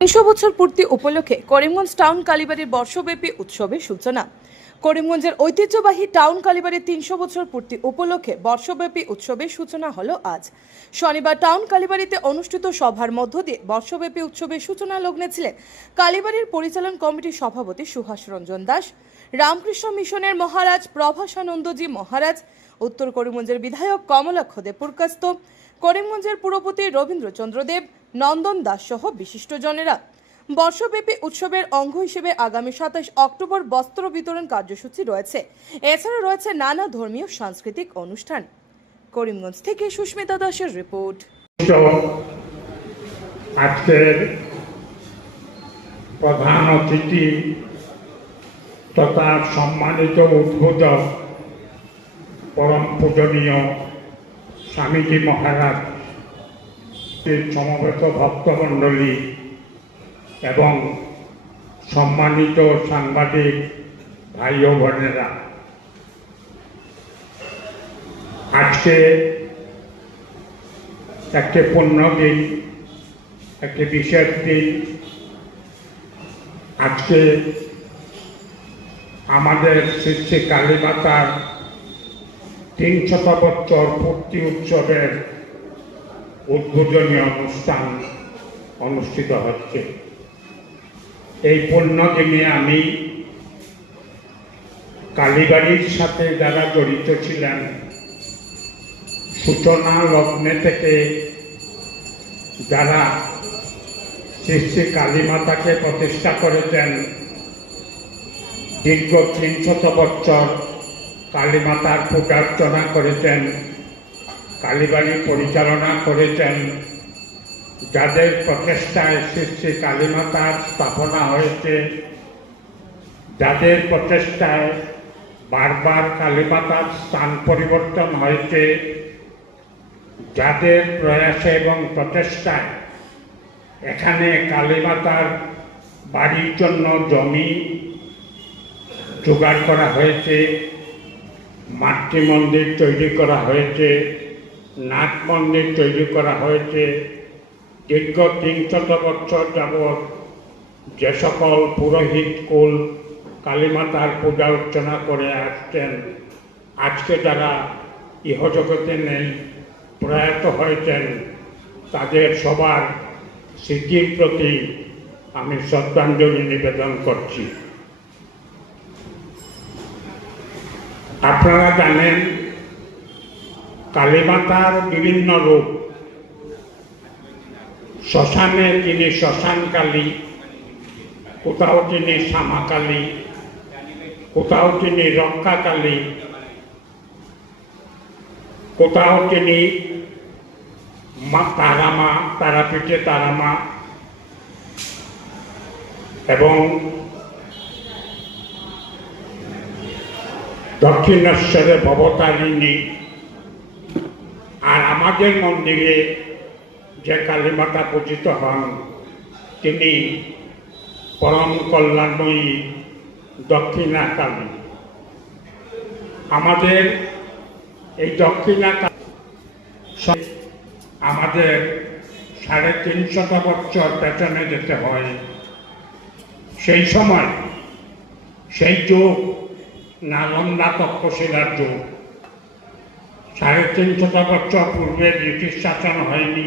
300 বছর পূর্তি উপলক্ষে করিমগঞ্জ টাউন কালীবাড়ির বর্ষব্যাপী উৎসবের সূচনা। করিমগঞ্জের ঐতিহ্যবাহী টাউন কালীবাড়ির 300 বছর পূর্তি উপলক্ষে বর্ষব্যাপী উৎসবের সূচনা হলো আজ শনিবার। টাউন কালীবাড়িতে অনুষ্ঠিত সভার মধ্য দিয়ে বর্ষব্যাপী উৎসবের সূচনা লগ্নে ছিলেন কালীবাড়ির পরিচালন কমিটির সভাপতি সুহাস রঞ্জন দাস, রামকৃষ্ণ মিশনের মহারাজ প্রভাসানন্দজি মহারাজ, উত্তর করিমগঞ্জের বিধায়ক কমলাক্ষ দে পুরকাস্ত, করিমগঞ্জের পুরপতি রবীন্দ্রচন্দ্র দেব, নন্দন দাস সহ বিশিষ্টজনেরা। বর্ষব্যাপী উৎসবের অঙ্গ হিসেবে আগামী 27 অক্টোবর বস্ত্র বিতরণ কার্যসূচি রয়েছে। এছাড়া রয়েছে নানা ধর্মীয় সাংস্কৃতিক অনুষ্ঠান। করিমগঞ্জ থেকে সুস্মিতা দাসের রিপোর্ট। আজকের প্রধান অতিথি তথা সম্মানিত উদ্বোধক পরম পূজনীয় স্বামীজি মহারাজ, সমবেত ভক্তমণ্ডলী এবং সম্মানিত সাংবাদিক ভাই ও বোনেরা, আজকে একটি পুণ্যদিন, একটি বিশেষ দিন। আজকে আমাদের শ্রী শ্রী কালীমাতার 300 বছর পূর্তি উৎসবের উদ্বোধনী অনুষ্ঠান অনুষ্ঠিত হচ্ছে। এই পুণ্যদিনে আমি কালীবাড়ির সাথে যারা জড়িত ছিলেন, সূচনা লগ্নে থেকে যারা শ্রী শ্রী কালীমাতাকে প্রতিষ্ঠা করেছেন, দীর্ঘ 300 বছর কালীমাতার পূজার্চনা করেছেন, কালীবাড়ি পরিচালনা করেছেন, যাদের প্রচেষ্টায় শ্রী শ্রী কালীমাতার স্থাপনা হয়েছে, যাদের প্রচেষ্টায় বারবার কালীমাতার স্থান পরিবর্তন হয়েছে, যাদের প্রয়াসে এবং প্রচেষ্টায় এখানে কালীমাতার বাড়ির জন্য জমি জোগাড় করা হয়েছে, মাতৃমন্দির তৈরি করা হয়েছে, নাট মন্দির তৈরি করা হয়েছে। দীর্ঘ 300 বছর যাবৎ যে সকল পুরোহিত কুল কালীমাতার পূজা অর্চনা করে আসছেন, আজকে যারা ইহজগতে নেই, প্রয়াত হয়েছেন, তাদের সবার স্মৃতির প্রতি আমি শ্রদ্ধাঞ্জলি নিবেদন করছি। আপনারা জানেন, কালীমাতার বিভিন্ন রূপ। শ্মশানে তিনি শ্মশান কালী, কোথাও তিনি শ্যামা কালী, কোথাও তিনি রক্ষা কালী, কোথাও তিনি তারামা, তারাপীঠে তারামা, এবং দক্ষিণেশ্বরে ভবতারিণী। আর আমাদের মন্দিরে যে কালীমাতা পূজিত হন, তিনি পরম কল্যাণময়ী দক্ষিণা কালী। আমাদের এই দক্ষিণা কালী আমাদের 350 বছর পেছনে যেতে হয়। সেই সময়, সেই যুগ নালন্দা তক্ষশিলার যুগ। 350 বছর পূর্বে ব্রিটিশ শাসন হয়নি।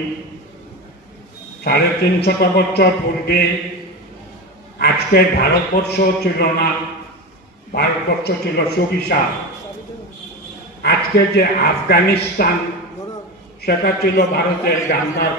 350 বছর পূর্বে আজকের ভারতবর্ষ ছিল না, ভারতবর্ষ ছিল সুবিশাল। আজকে যে আফগানিস্তান, সেটা ছিল ভারতের গান্ধার।